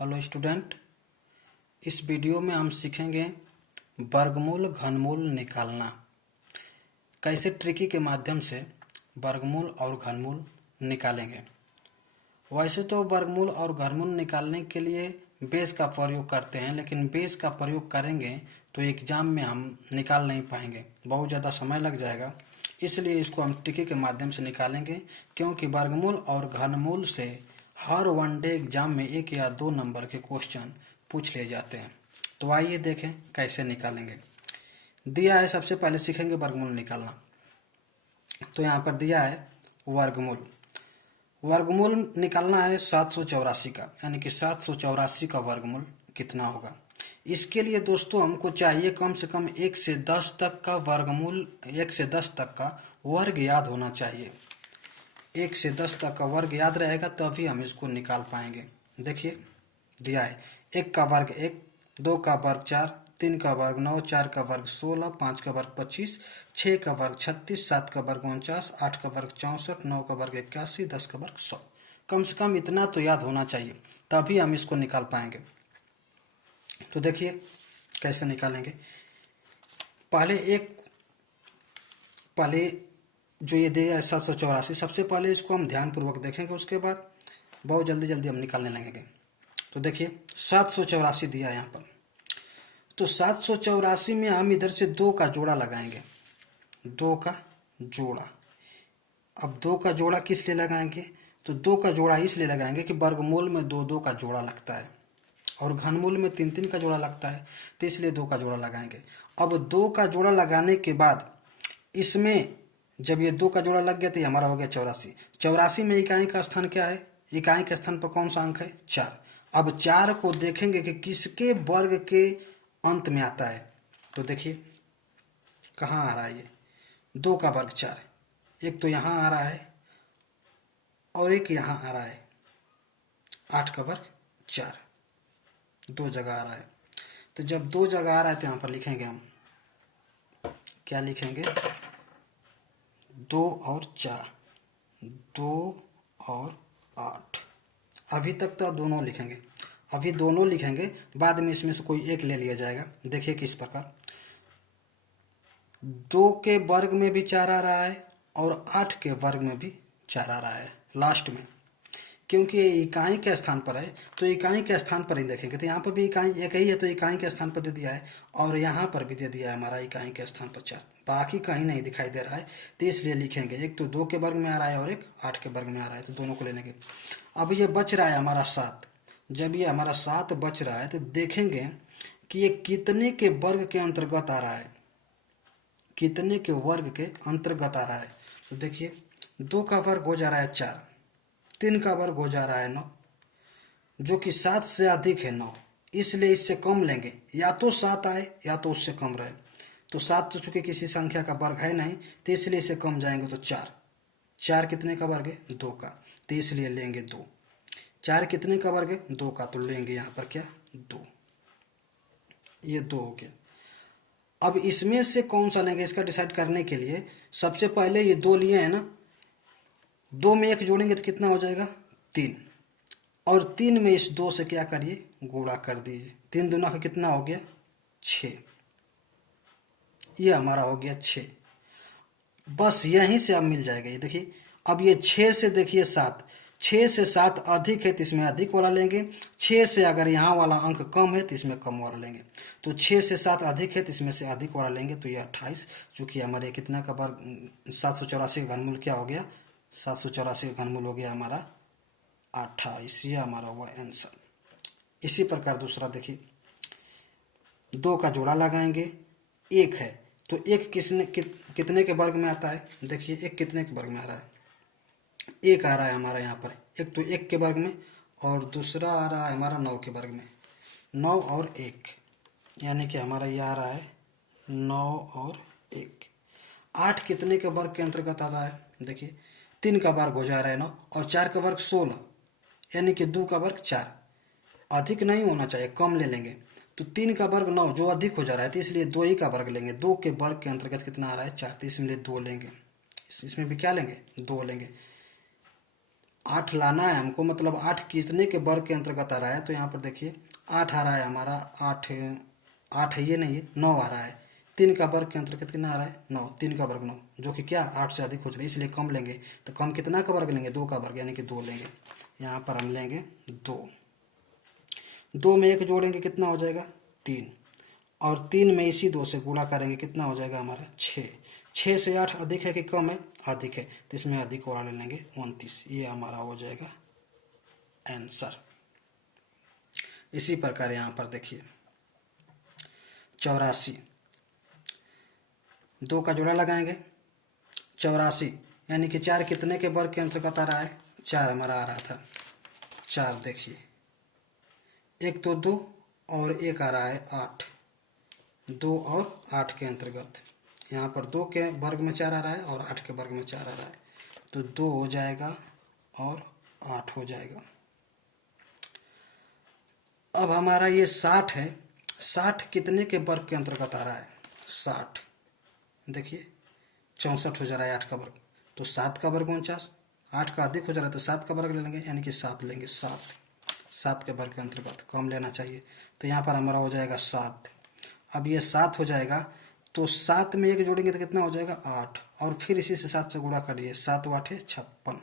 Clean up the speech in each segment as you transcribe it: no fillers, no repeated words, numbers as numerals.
Hello student, इस video में हम सीखेंगे वर्गमूल घनमूल निकालना। कैसे ट्रिकी के माध्यम से वर्गमूल और घनमूल निकालेंगे। वैसे तो वर्गमूल और घनमूल निकालने के लिए बेस का प्रयोग करते हैं, लेकिन बेस का प्रयोग करेंगे तो एग्जाम में हम निकाल नहीं पाएंगे, बहुत ज़्यादा समय लग जाएगा। इसलिए इसको हम ट्रिकी के माध्यम से निकालेंगे, क्योंकि वर्गमूल और घनमूल से हर वनडे एग्जाम में 1 या 2 नंबर के क्वेश्चन पूछ लिए जाते हैं। तो आइए देखें कैसे निकालेंगे। दिया है, सबसे पहले सीखेंगे वर्गमूल निकालना। तो यहाँ पर दिया है वर्गमूल निकालना है 784 का, यानी कि 784 का वर्गमूल कितना होगा। इसके लिए दोस्तों हमको चाहिए कम से कम 1 से 10 तक का वर्गमूल, 1 से 10 तक का वर्ग याद होना चाहिए। 1 से 10 तक का वर्ग याद रहेगा तभी हम इसको निकाल पाएंगे। देखिए दिया है 1 का वर्ग 1, 2 का वर्ग 4, 3 का वर्ग 9, 4 का वर्ग 16, 5 का वर्ग 25, 6 का वर्ग 36, 7 का वर्ग 49, 8 का वर्ग 64, 9 का वर्ग 81, 10 का वर्ग 100। कम से कम इतना तो याद होना चाहिए, तभी हम इसको निकाल पाएंगे। तो देखिए कैसे निकालेंगे। पहले जो ये दिया है 784, सबसे पहले इसको हम ध्यानपूर्वक देखेंगे, उसके बाद बहुत जल्दी हम निकालने लगेंगे। तो देखिए 784 दिया है यहाँ पर। तो 784 में हम इधर से 2 का जोड़ा लगाएंगे। 2 का जोड़ा, अब 2 का जोड़ा किस लिए लगाएंगे? तो 2 का जोड़ा इसलिए लगाएंगे कि वर्गमूल में 2 का जोड़ा लगता है और घनमूल में 3 का जोड़ा लगता है, तो इसलिए 2 का जोड़ा लगाएंगे। अब 2 का जोड़ा लगाने के बाद इसमें जब ये 2 का जोड़ा लग गया तो ये हमारा हो गया 84। 84 में इकाई का स्थान क्या है? इकाई के स्थान पर कौन सा अंक है? 4। अब 4 को देखेंगे कि किसके वर्ग के अंत में आता है। तो देखिए कहाँ आ रहा है ये 2 का वर्ग 4, एक तो यहाँ आ रहा है और एक यहाँ आ रहा है। 8 का वर्ग 4 2 जगह आ रहा है। तो जब 2 जगह आ रहा है तो यहाँ पर लिखेंगे हम, क्या लिखेंगे? 2 और 4, 2 और 8। अभी तक तो दोनों लिखेंगे, अभी दोनों लिखेंगे, बाद में इसमें से कोई एक ले लिया जाएगा। देखिए किस प्रकार 2 के वर्ग में भी 4 आ रहा है और 8 के वर्ग में भी 4 आ रहा है लास्ट में, क्योंकि ये इकाई के स्थान पर है तो इकाई के स्थान पर ही देखेंगे। तो यहाँ पर भी इकाई एक ही है तो इकाई के स्थान पर दे दिया है, और यहाँ पर भी दे दिया है हमारा इकाई के स्थान पर 4, बाकी कहीं नहीं दिखाई दे रहा है, तो इसलिए लिखेंगे। एक तो 2 के वर्ग में आ रहा है और एक 8 के वर्ग में आ रहा है, तो दोनों को ले लेंगे। अब ये बच रहा है हमारा 7। जब ये हमारा 7 बच रहा है तो देखेंगे कि ये कितने के वर्ग के अंतर्गत आ रहा है, कितने के वर्ग के अंतर्गत आ रहा है। तो देखिए 2 का वर्ग हो जा रहा है 4, 3 का वर्ग हो जा रहा है 9, जो कि 7 से अधिक है 9, इसलिए इससे कम लेंगे, या तो 7 आए या तो उससे कम रहे। तो 7 तो चूंकि किसी संख्या का वर्ग है नहीं, तो इसलिए इससे कम जाएंगे। तो 4 कितने का वर्ग है? 2 का, तो इसलिए लेंगे 2। 4 कितने का वर्ग है? 2 का, तो लेंगे यहाँ पर क्या? 2। ये 2 हो गया। अब इसमें से कौन सा लेंगे, इसका डिसाइड करने के लिए सबसे पहले ये 2 लिए हैं ना, 2 में 1 जोड़ेंगे तो कितना हो जाएगा? 3, और 3 में इस 2 से क्या करिए? गुणा कर दीजिए। 3 दूना का कितना हो गया? 6। ये हमारा हो गया 6। बस यहीं से अब मिल जाएगा। ये देखिए अब ये 6 से देखिए 7, 6 से 7 अधिक है तो इसमें अधिक वाला लेंगे। 6 से अगर यहाँ वाला अंक कम है तो इसमें कम वाला लेंगे। तो 6 से 7 अधिक है तो इसमें से अधिक वाला लेंगे। तो ये 28, चूँकि हमारे कितना का वर्ग 784 का घनमूल क्या हो गया? 784 का घनमूल हो गया हमारा 28। ये हमारा हुआ आंसर। इसी प्रकार दूसरा देखिए 2 का जोड़ा लगाएंगे, 1 है तो 1 कितने के वर्ग में आता है? देखिए 1 कितने के वर्ग में आ रहा है? 1 आ रहा है हमारा यहाँ पर, एक तो 1 के वर्ग में और दूसरा आ रहा है हमारा 9 के वर्ग में। 9 और 1, यानी कि हमारा ये आ रहा है 9 और 1। 8 कितने के वर्ग के अंतर्गत आ रहा है? देखिए 3 का वर्ग हो जा रहा है 9, और 4 का वर्ग 16, यानी कि 2 का वर्ग 4। अधिक नहीं होना चाहिए, कम ले लेंगे। तो 3 का वर्ग 9 जो अधिक हो जा रहा है, तो इसलिए 2 ही का वर्ग लेंगे। 2 के वर्ग के अंतर्गत कितना आ रहा है? 4, तो इसमें 2 लेंगे। इसमें भी क्या लेंगे? 2 लेंगे। 8 लाना है हमको, मतलब 8 कितने के वर्ग के अंतर्गत आ रहा है, तो यहाँ पर देखिए 8 आ रहा है हमारा, 8 8 है, ये नहीं है, 9 आ रहा है। 3 का वर्ग के अंतर्गत कितना आ रहा है, 9, 3 का वर्ग 9, जो कि क्या 8 से अधिक हो जाए, इसलिए कम लेंगे। तो कम कितना का वर्ग लेंगे, 2 का वर्ग, यानी कि 2 लेंगे। यहाँ पर हम लेंगे 2। 2 में 1 जोड़ेंगे कितना हो जाएगा, 3, और 3 में इसी 2 से गुणा करेंगे कितना हो जाएगा हमारा, 6। 6 से 8 अधिक है कि कम है, अधिक है, तो इसमें अधिक वाला ले लेंगे 29, ये हमारा हो जाएगा आंसर। इसी प्रकार यहाँ पर देखिए 84, 2 का जोड़ा लगाएंगे, 84 यानी कि 4 कितने के वर्ग के अंतर्गत आ रहा है, 4 हमारा आ रहा था। 4 देखिए, 1 तो 2 और 1 आ रहा है 8, 2 और 8 के अंतर्गत, यहाँ पर 2 के वर्ग में 4 आ रहा है और 8 के वर्ग में 4 आ रहा है, तो 2 हो जाएगा और 8 हो जाएगा। अब हमारा ये 60 है, 60 कितने के वर्ग के अंतर्गत आ रहा है, 60 देखिए 64 हो जा रहा है 8 का वर्ग, तो 7 का वर्ग 49, 8 का अधिक हो जा रहा है तो 7 का वर्ग ले लेंगे, यानी कि 7 लेंगे, 7 के वर्ग के अंतर्गत, कम लेना चाहिए। तो यहाँ पर हमारा हो जाएगा 7। अब ये 7 हो जाएगा, तो 7 में 1 जोड़ेंगे तो कितना हो जाएगा, 8, और फिर इसी से 7 से गुणा करिए, 7 8 56,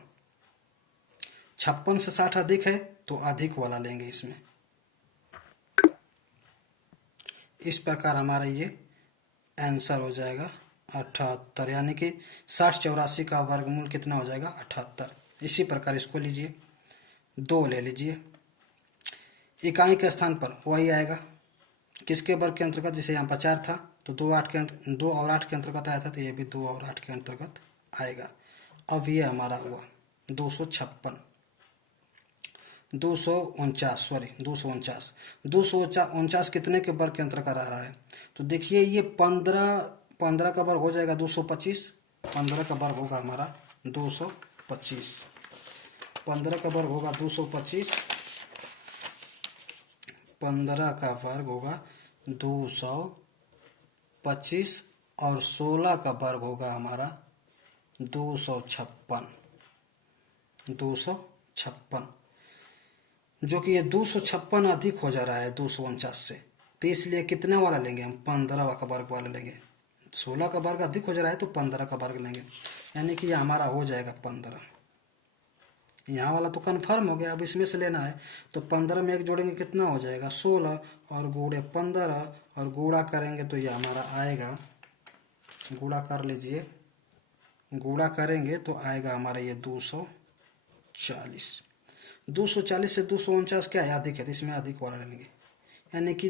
56 से 60 अधिक है तो अधिक वाला लेंगे इसमें। इस प्रकार हमारा ये आंसर हो जाएगा 78, यानी कि 60 84 का वर्गमूल कितना हो जाएगा, 78। इसी प्रकार इसको लीजिए, 2 ले लीजिए, इकाई के स्थान पर वही आएगा, किसके वर्ग के अंतर्गत, जैसे यहाँ पर 4 था तो 2 और 8 के अंतर्गत आया था, तो ये भी 2 और 8 के अंतर्गत आएगा। अब ये हमारा हुआ 256, 249 कितने के वर्ग के अंतर्गत आ रहा है, तो देखिए ये 15 का वर्ग हो जाएगा 225, 15 का वर्ग होगा हमारा 225, 15 का वर्ग होगा 225, 15 का वर्ग होगा 225, और 16 का वर्ग होगा हमारा 256, 256, जो कि ये 256 अधिक हो जा रहा है 249 से, तो इसलिए कितना वाला लेंगे हम, 15 का वर्ग वाला लेंगे। 16 का वर्ग अधिक हो जा रहा है तो 15 का वर्ग लेंगे, यानी कि ये हमारा हो जाएगा 15। यहाँ वाला तो कन्फर्म हो गया, अब इसमें से लेना है, तो 15 में 1 जोड़ेंगे कितना हो जाएगा, 16, और गुणे 15, और गुणा करेंगे तो ये हमारा आएगा, गुणा कर लीजिए, गुणा करेंगे तो आएगा हमारा ये 240, 240 से 249 क्या है, अधिक है, तो इसमें अधिक वाला लेंगे, यानी कि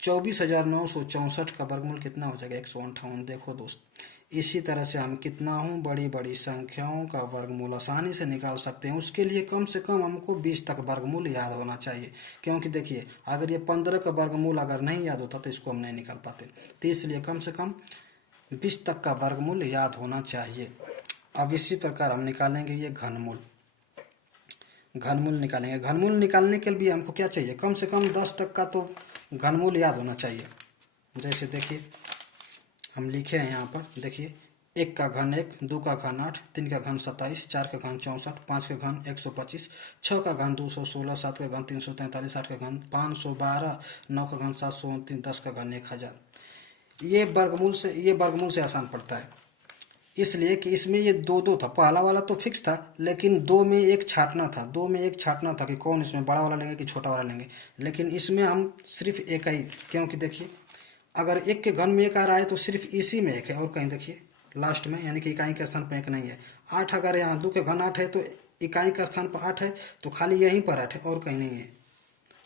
24,964 का वर्गमूल कितना हो जाएगा, 158। देखो दोस्त, इसी तरह से हम कितना हूँ बड़ी बड़ी संख्याओं का वर्गमूल आसानी से निकाल सकते हैं। उसके लिए कम से कम हमको 20 तक वर्गमूल याद होना चाहिए, क्योंकि देखिए अगर ये 15 का वर्गमूल अगर नहीं याद होता तो इसको हम नहीं निकाल पाते, तो इसलिए कम से कम 20 तक का वर्गमूल याद होना चाहिए। अब इसी प्रकार हम निकालेंगे ये घनमूल, घनमूल निकालेंगे। घनमूल निकालने के लिए हमको क्या चाहिए, कम से कम 10 तक का तो घनमूल याद होना चाहिए। जैसे देखिए हम लिखे हैं यहाँ पर, देखिए 1 का घन 1, 2 का घन 8, 3 का घन 27, 4 का घन 64, 5 का घन 125, 6 का घन 216, 7 का घन 343, 8 का घन 512, 9 का घन 729, 10 का घन 1000। ये वर्गमूल से आसान पड़ता है, इसलिए कि इसमें ये 2 था, पहला वाला तो फिक्स था, लेकिन 2 में 1 छांटना था, 2 में 1 छांटना था कि कौन इसमें बड़ा वाला लेंगे कि छोटा वाला लेंगे, लेकिन इसमें हम सिर्फ एक ही, क्योंकि देखिए अगर 1 के घन में 1 आ रहा है तो सिर्फ इसी में 1 है, और कहीं देखिए लास्ट में, यानी कि इकाई के स्थान पर 1 नहीं है। 8 अगर यहाँ 2 के घन 8 है तो इकाई का स्थान पर 8 है, तो खाली यहीं पर 8 है और कहीं नहीं है,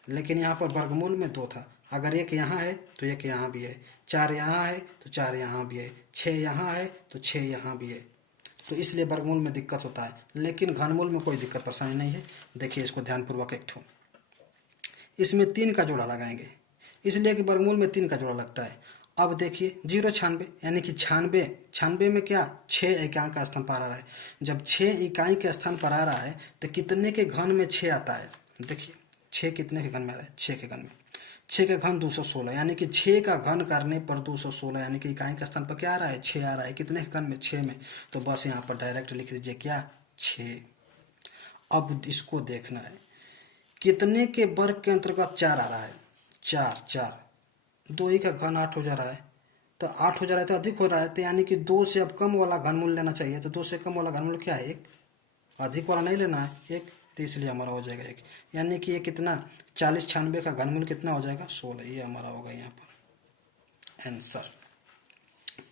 लेकिन यहाँ पर वर्गमूल में 2 था, अगर 1 यहाँ है तो 1 यहाँ भी है, 4 यहाँ है तो 4 यहाँ भी है, 6 यहाँ है तो 6 यहाँ भी है, तो इसलिए वर्गमूल में दिक्कत होता है, लेकिन घनमूल में कोई दिक्कत परेशानी नहीं है। देखिए इसको ध्यानपूर्वक, एक ठो इसमें 3 का जोड़ा लगाएंगे, इसलिए कि वर्गमूल में 3 का जोड़ा लगता है। अब देखिए 096, यानी कि 96 में क्या 6 इकाई का स्थान पर आ रहा है, जब 6 इकाई के स्थान पर आ रहा है तो कितने के घन में 6 आता है, देखिए 6 कितने के घन में आ रहा है, 6 के घन में, 6 का घन 216, यानी कि 6 का घन करने पर 216, यानी कि इकाई का स्थान पर क्या आ रहा है, 6 आ रहा है, कितने के घन में, 6 में, तो बस यहाँ पर डायरेक्ट लिख दीजिए क्या, 6। अब इसको देखना है कितने के वर्ग के अंतर्गत 4 आ रहा है। 4 4 2 ही का घन 8 हो जा रहा है, तो 8 हो जा रहा है तो अधिक हो रहा है, तो यानी कि 2 से अब कम वाला घनमूल लेना चाहिए। तो 2 से कम वाला घनमूल क्या है? 1। अधिक वाला नहीं लेना है 1, तो इसलिए हमारा हो जाएगा 1। यानी कि ये कितना 40 96 का घनमूल कितना हो जाएगा? 16। ये हमारा होगा यहाँ पर आंसर।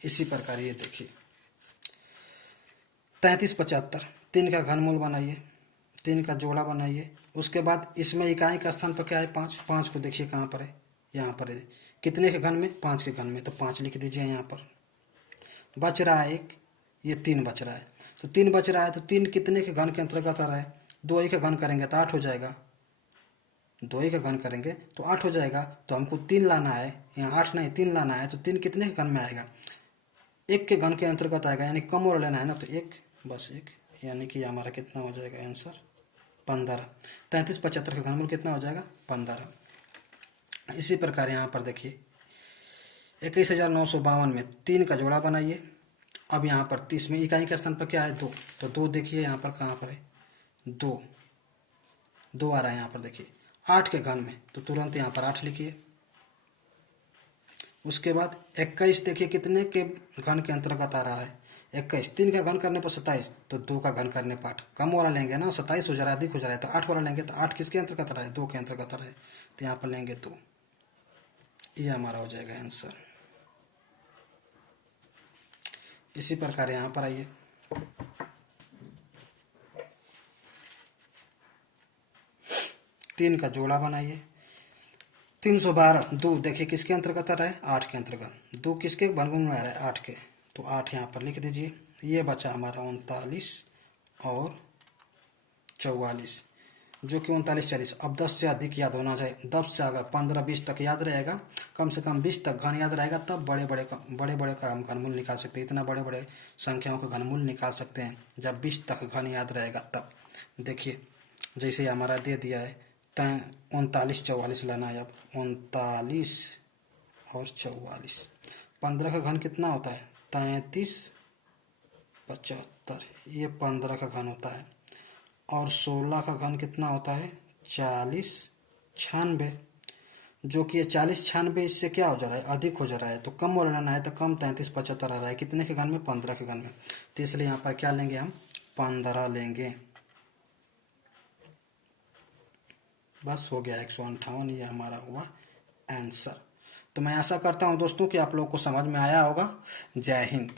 इसी प्रकार ये देखिए 33 75 3 का घनमूल बनाइए, 3 का जोड़ा बनाइए। उसके बाद इसमें इकाई का स्थान पर क्या है? 5। 5 को देखिए कहाँ पर है? यहाँ पर है। कितने के घन में? 5 के घन में, तो 5 लिख दीजिए यहाँ पर। बच रहा है 1, ये 3 बच रहा है। तो 3 बच रहा है तो 3 कितने के घन के अंतर्गत आ रहा है? 2 ही का घन करेंगे तो 8 हो जाएगा। 2 ही का घन करेंगे तो 8 हो जाएगा। तो हमको 3 लाना है, यहाँ 8 नहीं 3 लाना है। तो 3 कितने के घन में आएगा? 1 के घन के अंतर्गत आएगा, यानी कम और लेना है ना, तो 1 बस 1। यानी कि हमारा कितना हो जाएगा आंसर? 15। 33 75 का घनमूल कितना हो जाएगा? 15। इसी प्रकार यहाँ पर देखिए 21,952 में 3 का जोड़ा बनाइए। अब यहाँ पर 30 में इकाई के स्थान पर क्या है? 2। तो 2 देखिए यहाँ पर कहाँ पर है? 2 2 आ रहा है यहाँ पर देखिए 8 के घन में, तो तुरंत यहाँ पर 8 लिखिए। उसके बाद 21 देखिए कितने के घन के अंतर्गत आ रहा है? 21। 3 का घन करने पर 27, तो 2 का घन करने पर 8। कम वाला लेंगे ना, 27 हो जा रहा है, अधिक हो जा रहा है, तो 8 वाला लेंगे। तो 8 किसके अंतर्गत आ रहा है? 2 के अंतर्गत आ रहा है, तो यहाँ पर लेंगे 2। ये हमारा हो जाएगा आंसर। इसी प्रकार यहाँ पर आइए 3 का जोड़ा बनाइए। 312 2 देखिए किसके अंतर्गत आ रहा है? 8 के अंतर्गत। 2 किसके वर्गमूल में आ रहा है? 8 के, तो 8 यहाँ पर लिख दीजिए। ये बचा हमारा 39 और 44, जो कि 39 40। अब 10 से अधिक याद होना चाहिए। 10 से अगर 15 20 तक याद रहेगा, कम से कम 20 तक घन याद रहेगा, तब बड़े बड़े का हम घनमूल निकाल सकते हैं। इतना बड़े बड़े संख्याओं का घनमूल निकाल सकते हैं जब 20 तक घन याद रहेगा तब। देखिए जैसे हमारा दे दिया है 39 44 लाना है। अब 39 और 44, 15 का घन कितना होता है? 33 75, ये 15 का घन होता है। और 16 का घन कितना होता है? 40 96, जो कि ये 40 96 इससे क्या हो जा रहा है? अधिक हो जा रहा है, तो कम वाला लेना है, तो कम 33 75 आ रहा है। कितने के घन में? 15 के घन में, तो इसलिए यहाँ पर क्या लेंगे हम? 15 लेंगे। बस हो गया 158, ये हमारा हुआ आंसर। तो मैं आशा करता हूँ दोस्तों कि आप लोगों को समझ में आया होगा। जय हिंद।